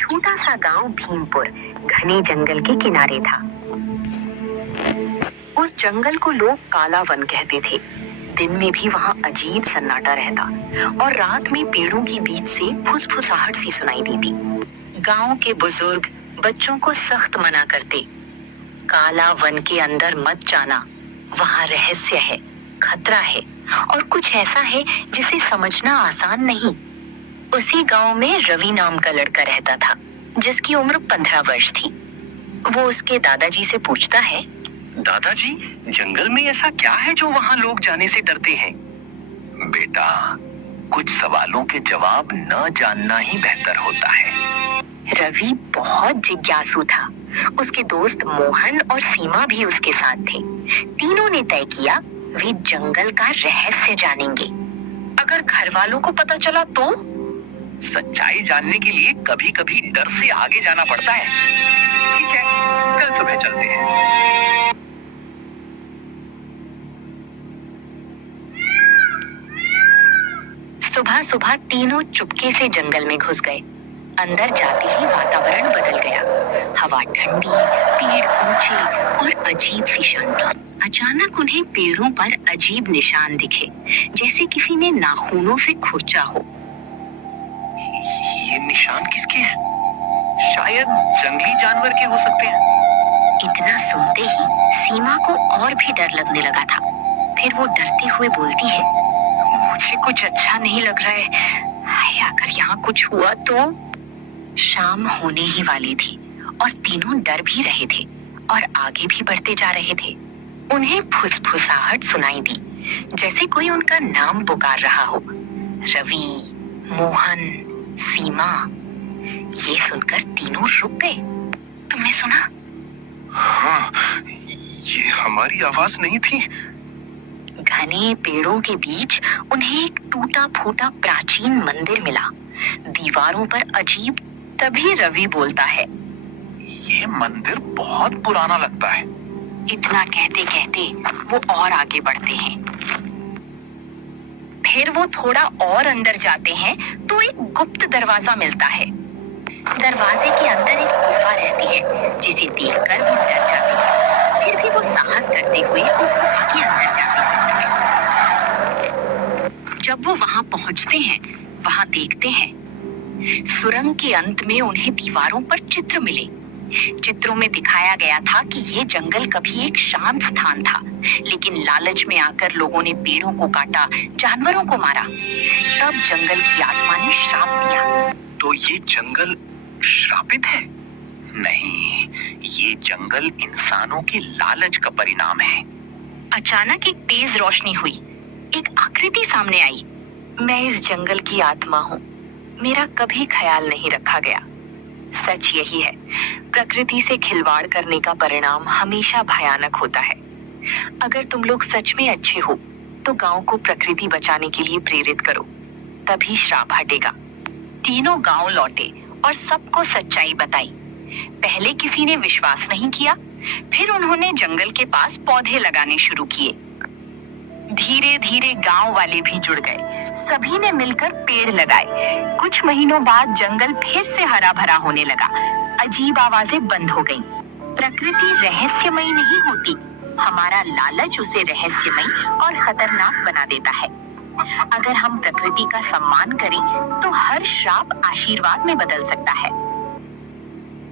छोटा सा गांव भीमपुर घने जंगल के किनारे था। उस जंगल को लोग काला वन कहते थे। दिन में भी वहां अजीब सन्नाटा रहता और रात में पेड़ों के बीच से फुसफुसाहट सी सुनाई देती। गांव के बुजुर्ग बच्चों को सख्त मना करते, काला वन के अंदर मत जाना, वहां रहस्य है, खतरा है और कुछ ऐसा है जिसे समझना आसान नहीं। उसी गांव में रवि नाम का लड़का रहता था, जिसकी उम्र 15 वर्ष थी। वो उसके दादाजी से पूछता है, दादाजी, जंगल में ऐसा क्या है जो वहां लोग जाने से डरते हैं? बेटा, कुछ सवालों के जवाब न जानना ही बेहतर होता है। रवि बहुत जिज्ञासु था। उसके दोस्त मोहन और सीमा भी उसके साथ थे। तीनों ने तय किया वे जंगल का रहस्य जानेंगे। अगर घर वालों को पता चला तो? सच्चाई जानने के लिए कभी कभी डर से आगे जाना पड़ता है। ठीक है, कल सुबह चलते हैं। सुबह सुबह तीनों चुपके से जंगल में घुस गए। अंदर जाते ही वातावरण बदल गया। हवा ठंडी, पेड़ ऊंचे और अजीब सी शांति। अचानक उन्हें पेड़ों पर अजीब निशान दिखे, जैसे किसी ने नाखूनों से खुरचा हो। ये निशान किसके हैं? शायद जंगली जानवर के हो सकते हैं। इतना सुनते ही सीमा को और भी डर लगने लगा था। फिर वो डरते हुए बोलती है, मुझे कुछ अच्छा नहीं लग रहा है। हाय, अगर यहाँ कुछ हुआ तो? शाम होने ही वाली थी और तीनों डर भी रहे थे और आगे भी बढ़ते जा रहे थे। उन्हें फुसफुसाहट सुनाई दी, जैसे कोई उनका नाम पुकार रहा हो। रवि, मोहन, सीमा। ये सुनकर तीनों रुक गए। तुमने सुना? हाँ, ये हमारी आवाज नहीं थी। घने पेड़ों के बीच उन्हें एक टूटा फूटा प्राचीन मंदिर मिला। दीवारों पर अजीब। तभी रवि बोलता है, ये मंदिर बहुत पुराना लगता है। इतना कहते कहते वो और आगे बढ़ते हैं। फिर वो थोड़ा और अंदर जाते हैं तो एक गुप्त दरवाजा मिलता है। दरवाजे के अंदर एक गुफा रहती है, जिसे देखकर वो डर जाते हैं। फिर भी वो साहस करते हुए उस गुफा के अंदर जाते हैं। जब वो वहां पहुंचते हैं, वहां देखते हैं सुरंग के अंत में उन्हें दीवारों पर चित्र मिले। चित्रों में दिखाया गया था कि ये जंगल कभी एक शांत स्थान था, लेकिन लालच में आकर लोगों ने पेड़ों को काटा, जानवरों को मारा। तब जंगल की आत्मा ने श्राप दिया। तो ये जंगल श्रापित है? नहीं, ये जंगल इंसानों के लालच का परिणाम है। अचानक एक तेज रोशनी हुई। एक आकृति सामने आई। मैं इस जंगल की आत्मा हूँ। मेरा कभी ख्याल नहीं रखा गया। सच यही है, प्रकृति से खिलवाड़ करने का परिणाम हमेशा भयानक होता है। अगर तुम लोग सच में अच्छे हो तो गांव को प्रकृति बचाने के लिए प्रेरित करो, तभी श्राप हटेगा। तीनों गांव लौटे और सबको सच्चाई बताई। पहले किसी ने विश्वास नहीं किया, फिर उन्होंने जंगल के पास पौधे लगाने शुरू किए। धीरे धीरे गांव वाले भी जुड़ गए। सभी ने मिलकर पेड़ लगाए। कुछ महीनों बाद जंगल फिर से हरा भरा होने लगा। अजीब आवाजें बंद हो गईं। प्रकृति रहस्यमयी नहीं होती, हमारा लालच उसे रहस्यमयी और खतरनाक बना देता है। अगर हम प्रकृति का सम्मान करें तो हर श्राप आशीर्वाद में बदल सकता है।